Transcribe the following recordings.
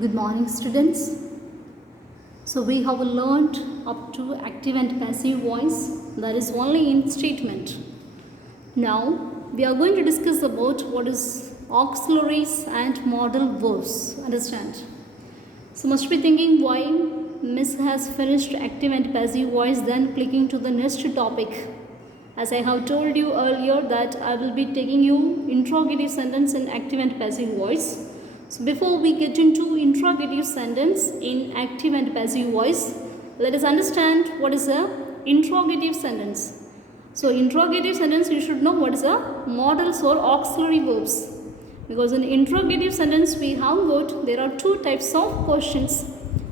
Good morning, students. So we have learned up to active and passive voice, that is only in statement. Now we are going to discuss about what is auxiliaries and modal verbs. Understand? So must be thinking why Miss has finished active and passive voice, then clicking to the next topic. As I have told you earlier that I will be taking you interrogative sentence in active and passive voice. So before we get into interrogative sentence in active and passive voice, let us understand what is a interrogative sentence. So interrogative sentence, you should know what is a modals or auxiliary verbs. Because in interrogative sentence we have got, there are two types of questions.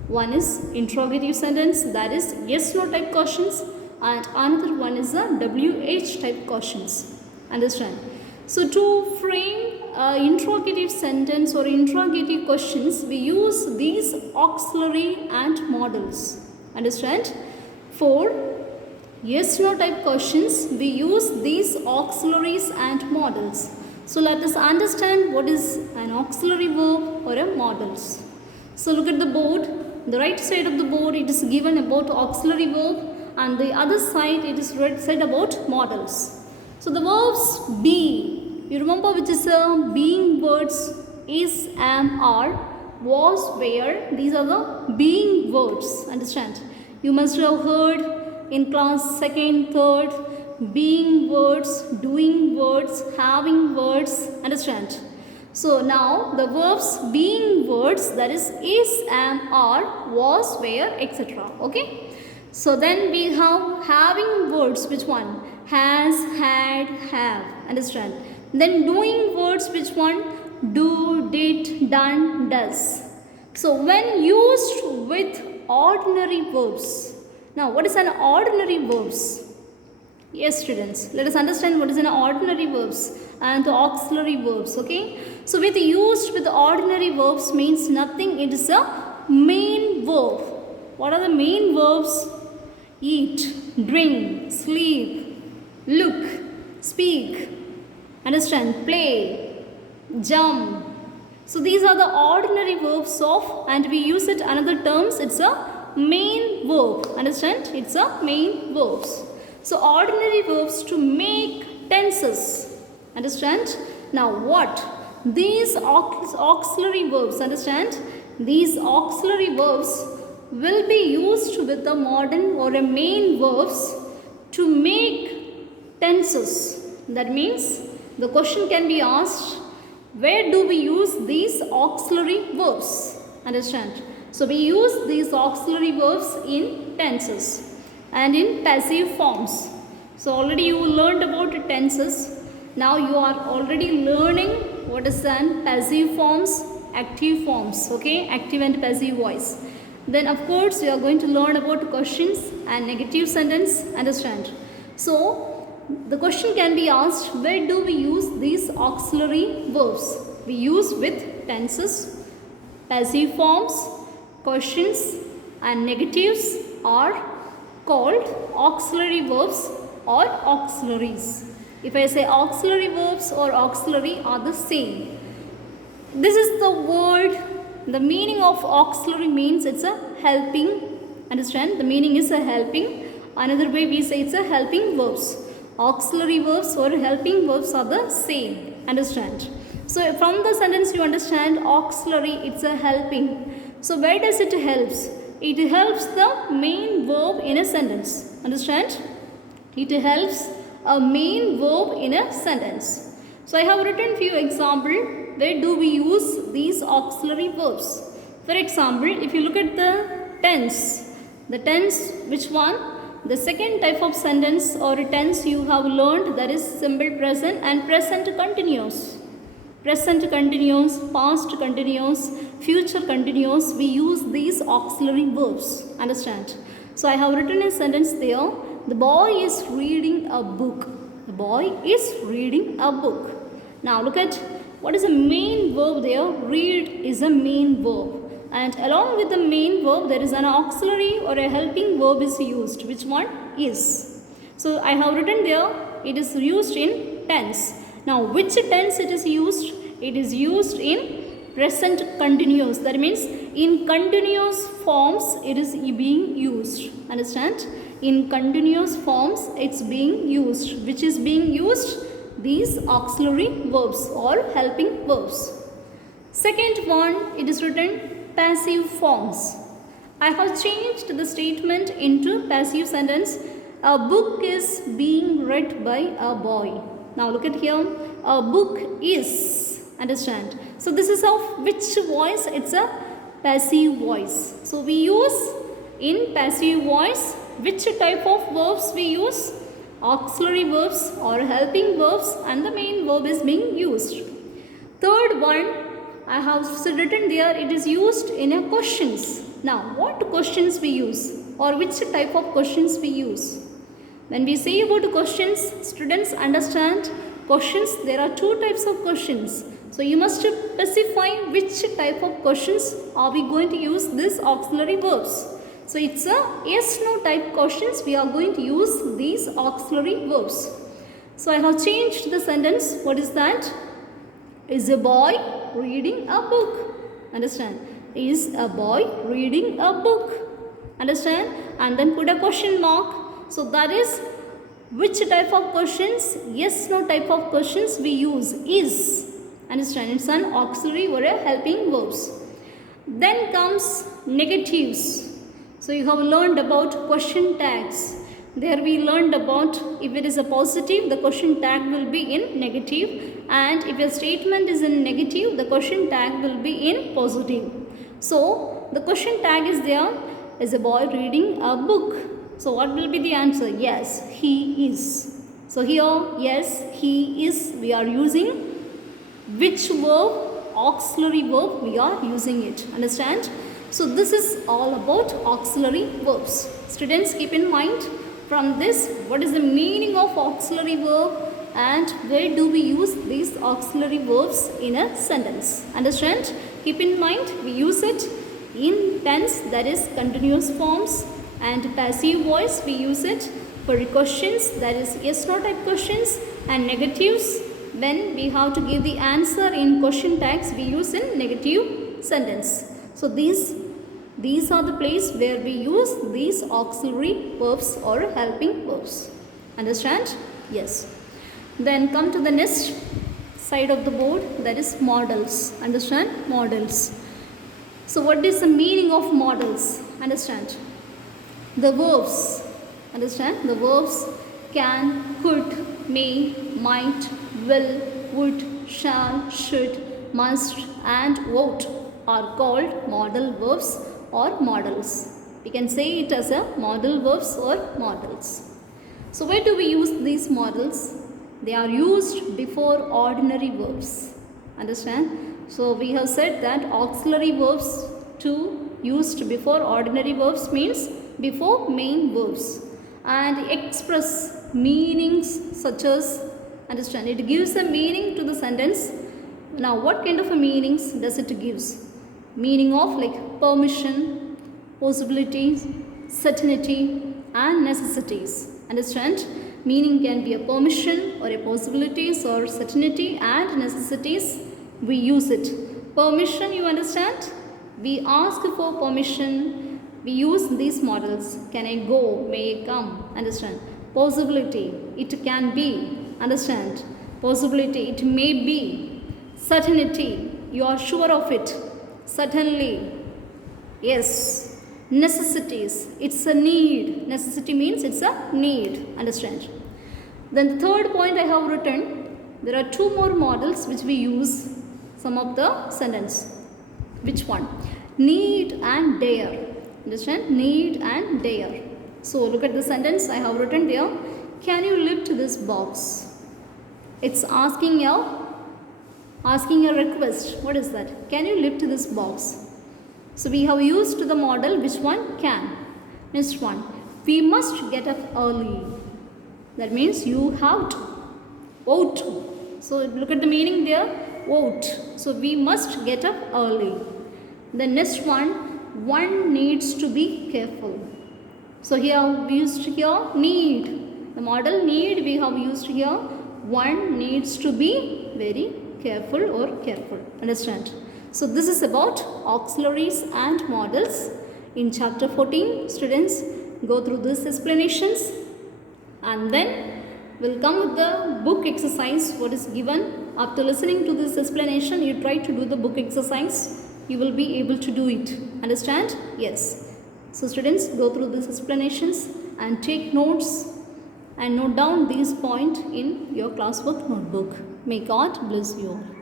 One is interrogative sentence, that is yes no type questions, and another one is a WH type questions. Understand? So to frame interrogative sentence or interrogative questions, we use these auxiliary and modals. Understand? For yes no type questions, we use these auxiliaries and modals. So let us understand what is an auxiliary verb or a modals. So look at the board. The right side of the board, it is given about auxiliary verb, and the other side it is said about modals. So the verbs be, you remember which is being words, is, am, are, was, were. These are the being words. Understand? You must have heard in class 2nd, 3rd, being words, doing words, having words. Understand? So now the verbs being words, that is, am, are, was, were, etc. Okay? So then we have having words, which one? Has, had, have. Understand? Then doing words, which one? Do, did, done, does. So when used with ordinary verbs. Now what is an ordinary verbs? Yes, students, let us understand what is an ordinary verbs and the auxiliary verbs. Okay? So with used with ordinary verbs means nothing. It is a main verb. What are the main verbs? Eat, drink, sleep, look, speak, understand, play, jump. So these are the ordinary verbs of, and we use it another terms, it's a main verb. Understand? It's a main verbs. So ordinary verbs to make tenses. Understand? Now what? These auxiliary verbs, understand? These auxiliary verbs will be used with the modern or a main verbs to make tenses. That means the question can be asked, where do we use these auxiliary verbs? Understand? So we use these auxiliary verbs in tenses and in passive forms. So already you learned about tenses. Now you are already learning what is an passive forms, active forms. Okay? Active and passive voice. Then of course we are going to learn about questions and negative sentence. Understand? So the question can be asked, where do we use these auxiliary verbs? We use with tenses, passive forms, questions and negatives are called auxiliary verbs or auxiliaries. If I say auxiliary verbs or auxiliary are the same. This is the word. The meaning of auxiliary means it's a helping. Understand? The meaning is a helping. Another way we say it's a helping verbs. Auxiliary verbs or helping verbs are the same. Understand? So from the sentence you understand auxiliary, it's a helping. So where does it helps? It helps the main verb in a sentence. Understand? It helps a main verb in a sentence. So I have written few examples. Where do we use these auxiliary verbs? For example, if you look at the tense which one? The second type of sentence or tense you have learned, that is simple present and present continuous. Present continuous, past continuous, future continuous, we use these auxiliary verbs. Understand? So I have written a sentence there. The boy is reading a book. The boy is reading a book. Now look at what is the main verb there? Read is a main verb. And along with the main verb, there is an auxiliary or a helping verb is used. Which one? Is. So I have written there, it is used in tense. Now which tense it is used? It is used in present continuous. That means in continuous forms it is being used. Understand? In continuous forms it's being used. Which is being used? These auxiliary verbs or helping verbs. Second one, it is written passive forms. I have changed the statement into passive sentence. A book is being read by a boy. Now look at here. A book is. Understand? So this is of which voice? It's a passive voice. So we use in passive voice which type of verbs we use? Auxiliary verbs or helping verbs, and the main verb is being used. Third one, I have written there, it is used in a questions. Now what questions we use or which type of questions we use? When we say about questions, students understand questions, there are two types of questions. So you must specify which type of questions are we going to use these auxiliary verbs. So it's a yes no type questions, we are going to use these auxiliary verbs. So I have changed the sentence. What is that? Is a boy reading a book? Understand? Is a boy reading a book? Understand? And then put a question mark. So that is which type of questions? Yes no type of questions we use is. Understand? It's an auxiliary or a helping verbs. Then comes negatives. So you have learned about question tags. There we learned about if it is a positive, the question tag will be in negative, and if a statement is in negative, the question tag will be in positive. So the question tag is there. Is a boy reading a book? So what will be the answer? Yes, he is. So here, yes, he is, we are using which verb? Auxiliary verb, we are using it. Understand? So this is all about auxiliary verbs. Students, keep in mind from this what is the meaning of auxiliary verb and where do we use these auxiliary verbs in a sentence. Understand? Keep in mind we use it in tense, that is continuous forms, and passive voice we use it for questions, that is yes no type questions, and negatives when we have to give the answer in question tags we use in negative sentence. So these are the place where we use these auxiliary verbs or helping verbs. Understand? Yes. Then come to the next side of the board, that is modals. Understand? Modals. So what is the meaning of modals? Understand? The verbs. Understand? The verbs can, could, may, might, will, would, shall, should, must and would are called modal verbs or modals. We can say it as a modal verbs or modals. So where do we use these modals? They are used before ordinary verbs. Understand? So we have said that auxiliary verbs to used before ordinary verbs means before main verbs, and express meanings such as, understand, it gives a meaning to the sentence. Now what kind of a meanings does it gives? Meaning of like permission, possibilities, certainty and necessities. Understand? Meaning can be a permission or a possibilities or certainty and necessities. We use it. Permission, you understand? We ask for permission. We use these models. Can I go? May I come? Understand? Possibility, it can be. Understand? Possibility, it may be. Certainty, you are sure of it. Certainly, yes. Necessities, it's a need. Necessity means it's a need. Understand? Then the third point I have written, there are two more models which we use some of the sentence. Which one? Need and dare. Understand? Need and dare. So look at the sentence I have written there. Can you lift this box? It's asking a request. What is that? Can you lift this box? So we have used the model which one? Can. Next one. We must get up early. That means you have to. Ought to. So look at the meaning there. Ought. So we must get up early. The next one needs to be careful. So here we used here need. The model need we have used here. One needs to be very careful or careful. Understand? So this is about auxiliaries and models. In chapter 14, students go through these explanations and then we'll come with the book exercise what is given. After listening to this explanation, you try to do the book exercise. You will be able to do it. Understand? Yes. So students, go through these explanations and take notes and note down these points in your classwork notebook. May God bless you all.